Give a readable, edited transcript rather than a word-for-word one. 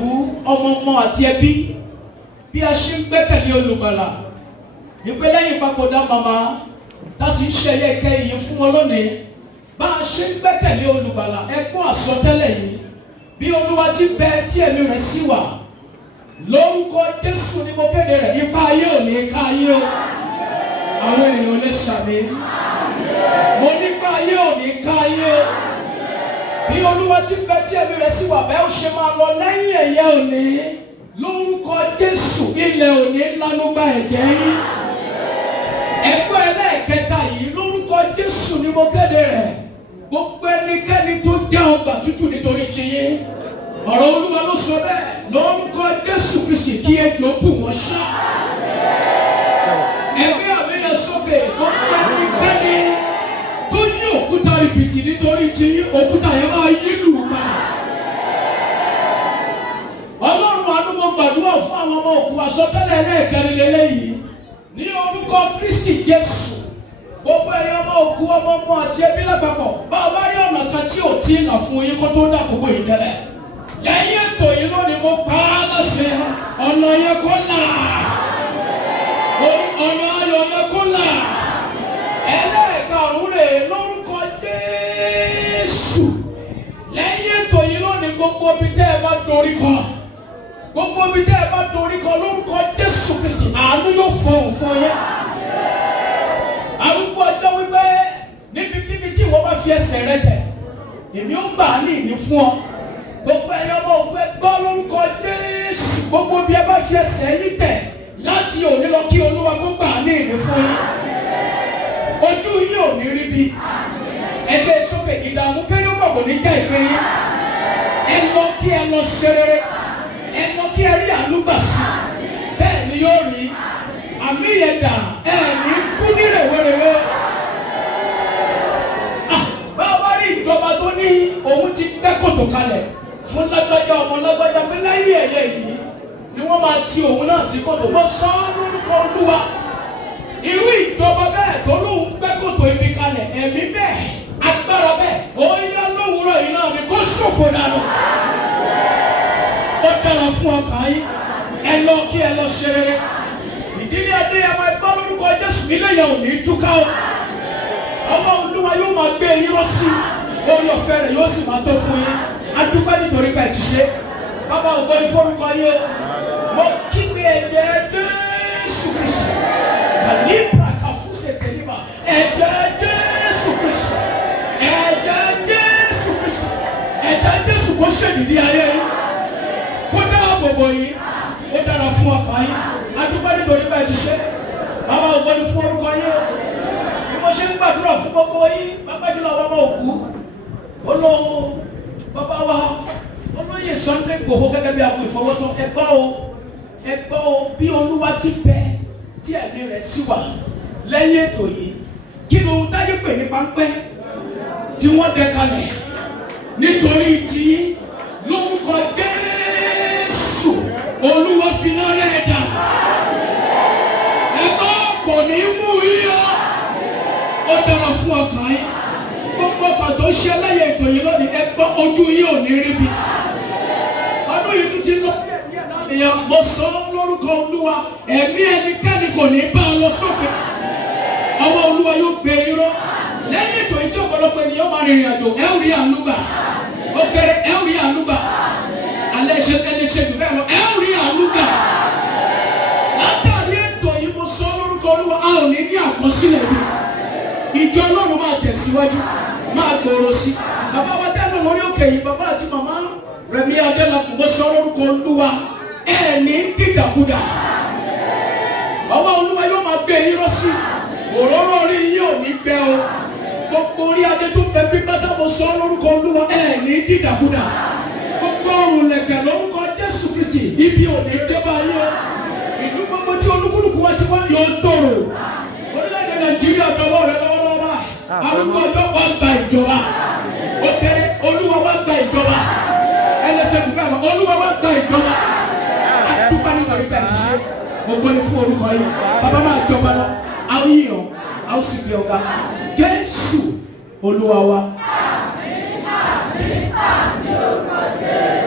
òkú ọmọ àti ẹbí bí a ṣe ń gbẹ́kẹ̀lé olùgbàlà ìpè lẹ́yìn ìpapòdà màmá láti ń ṣe ẹyẹ ìkẹyìn fún wọn lónìí bá a ṣe ń gbẹ́kẹ̀lé olùgbàlà ẹ̀kọ́ àsọtẹ́lẹ̀ yìí bí Olúwa ti bẹ tí ẹ̀mí rẹ̀ sì wà lórúkọ Jésù ni mo kéde rẹ̀ ipa ayé ò ní ká ayé o àwọn èèyàn lè ṣàmì mo nípa ayé ò ní ká ayé o bí Olúwa ti bẹ tí ẹ̀mí rẹ̀ sì wà bẹ́ẹ̀ ó ṣe máa lọ lẹ́yìn ẹ̀yẹ òní lórúkọ Jésù ilẹ̀ òní lánúgbà ẹ̀jẹ̀ yín ẹ̀kọ́ ẹlẹ́ẹ̀kẹta yìí lórúkọ Jésù ni mo kéde rẹ̀ gbogbo ẹnikẹ́ni tó já ọgbà tútù nítorí tiyín ọ̀rọ̀ Olúwa ló sọ bẹ́ẹ̀ lórúkọ Jésù Kristi kí ejò bù wọ́n ṣá ẹgbẹ́ àmìyẹ sókè gbogbo ẹnikẹ́ni tó yí òkúta rìbìtì nítorí tiyín òkúta yẹn máa yí lù padà Ọlọ́run àánú mo gbàdúrà fún àwọn ọmọ òkú àsọtẹ́lẹ̀ ẹlẹ́ẹ̀kẹrin lélẹ́yìí ní orúkọ Kristi Jésù gbogbo ẹ̀yọ́ ọmọ òkú ọmọ àti ẹbí lápapọ̀ bá a bá rí ọ̀nà kan tí ò tí ì nà fún yín kó tó dà gbogbo ìtẹ́lẹ̀ lẹ́yìn ètò yìí lónìí mo pa á láṣẹ ọ̀nà yẹn kó là ọ̀nà ayọ̀ yẹn kó là ẹlẹ́ẹ̀karùn-ún rẹ̀ lórúkọ Jésù lẹ́yìn ètò yìí lónìí gbogbo ibi tẹ́ ẹ bá dorí kọ gbogbo ibi tẹ́ ẹ bá dorí kọ lórúkọ Jésù Kristi àánú yóò fọhùn fún yín arúgbó ọjọ́ wípé níbikíbi tí ìwọ bá fi ẹsẹ̀ rẹ tẹ̀ èmi ó gbà á ní ìní fún ọ gbogbo ẹ̀yọ́ ọmọ ògbẹ́ gbọ́ lórúkọ Jésù gbogbo bí ẹ bá fi ẹsẹ̀ yín tẹ̀ láti òní lọ kí Olúwa kó gbà á ní ìní fún yín ojú yín ò ní rí bí ẹgbẹ́ sókè ìdààmú kéré ó gbàgbọ́ ní jẹ́ ìpín yín ẹ lọ kí ẹ lọ ṣe rere ẹ lọ kí ẹ rí àánú gbà sí bẹ́ẹ̀ ni yóò rí àmì yẹn dà ẹ ní kú ní rèwerèwe báwa rí ìjọba tó ní òun ti gbẹ́ kòtò kalẹ̀ fún lágbájá ọmọ lágbájá pé lẹ́yìn ẹ̀yẹ yìí ni wọ́n máa ti òun náà sí kòtò bọ́ sọ lórúkọ Olúwa irú ìjọba bẹ́ẹ̀ tó lóun gbẹ́ kòtò ibi kalẹ̀ ẹ̀mí bẹ́ẹ̀ agbára bẹ́ẹ̀ ó yá lówùúrọ̀ yìí náà ni kó ṣòfò dànù ó dára fún ọkàn yín ẹ lọ kí ẹ lọ ṣe rere ìdílé adéyàmọ ẹgbẹ́ lórúkọ Jésù ilé yẹn ò ní túká o ọmọ Olúwa yóò máa gbé yín lọ sí orí ọ̀fẹ́ rẹ̀ yóò sì máa tó fún yín adúpẹ́ nítorí pé ẹ ti ṣe bàbá ògbó ní forúkọ yín o mo kígbe ẹ̀jẹ̀ Jésù Kristi kàlíbà kàfúsẹ̀ tẹ̀lébà ẹ̀jẹ̀ Jésù Kristi ẹ̀jẹ̀ Jésù Kristi ẹ̀jẹ̀ Jésù kò ṣèdìdí ayé yín kó dáàbò bò yín ó dára fún ọkàn yín adúpẹ́ nítorí pé ẹ ti ṣe bàbá ògbó ní forúkọ yín o bí mo ṣe ń gbàdúrà fún gbogbo yín bàbá jùlọ bàbá òkú olówó bàbá wa olóyè Sunday Igboho gẹ́gẹ́ bí àpò ìfọwọ́tọ́ ẹgbọ́ o bí Olúwa ti bẹ tí ẹ̀mí rẹ̀ sì wà lẹ́yìn ètò yìí kí ló ń dájú pé ní páńpẹ́ tí wọ́n dẹ kalẹ̀ nítorí tí lórúkọ Jésù Olúwa fi náà rẹ̀ dà ẹgbọ́ kò ní mú iyọ̀ ó dára fún ọkàn yín gbogbo ọkàn tó ṣe lẹ́yìn ètò yìí lónìí ẹgbọ́ ojú yín ò ní rí bí ọdún yìí tún ti lọ ènìyàn mo sọ lórúkọ Olúwa ẹ̀mí ẹnikẹ́ni kò ní bá ọ lọ sókè ọwọ́ Olúwa yóò gbé irọ́ lẹ́yìn ètò yìí tí ọ̀pọ̀lọpọ̀ ènìyàn máa rìnrìn àjò ẹ ò rí ànúgbà ó kéré ẹ ò rí ànúgbà alẹ́ ṣe ẹni ṣe jù bẹ́ẹ̀ lọ ẹ ò rí ànúgbà látàrí ètò yìí mo sọ lórúkọ Olúwa a ò ní ní àkọsílẹ̀ mi ìjọ Ọlọ́run máa tẹ̀síwájú máa gbòòrò sí bàbá wa tẹ́ ẹ lọ lórí òkè yìí bàbá àti màmá Rẹ̀mí Adélakùn mo sọ lórúkọ Olúwa ẹ ní dídàkudà ọwọ́ Olúwa yóò máa gbé yín lọ sí òróró orí yín ò ní gbẹ o gbogbo orí adé tó bẹ bí pátá mo sọ lórúkọ Olúwa ẹ ní dídàkudà gbogbo ọrùn lẹ̀kẹ̀ lórúkọ Jésù Kristi ibi ò ní dé báyìí o ìlú gbogbo tí olúkúlùkù wá ti wá yóò tòrò orílẹ̀-èdè Nàìjíríà dọwọ́ rẹ lọ́wọ́lọ́wọ́ báyìí arúgbó ọjọ́ wa gba ìjọba ó kéré Olúwa wa gba ìjọba ẹlẹ́sẹ̀ dùgbà lọ Olúwa wa gba ìjọba adúpẹ́ nítorí pé ti ṣe gbogbo ní fún orúkọ yìí bàbá máa jọba lọ àwọn yìí hàn àwọn sì gbé ọ̀gá Jésù Olúwa wa.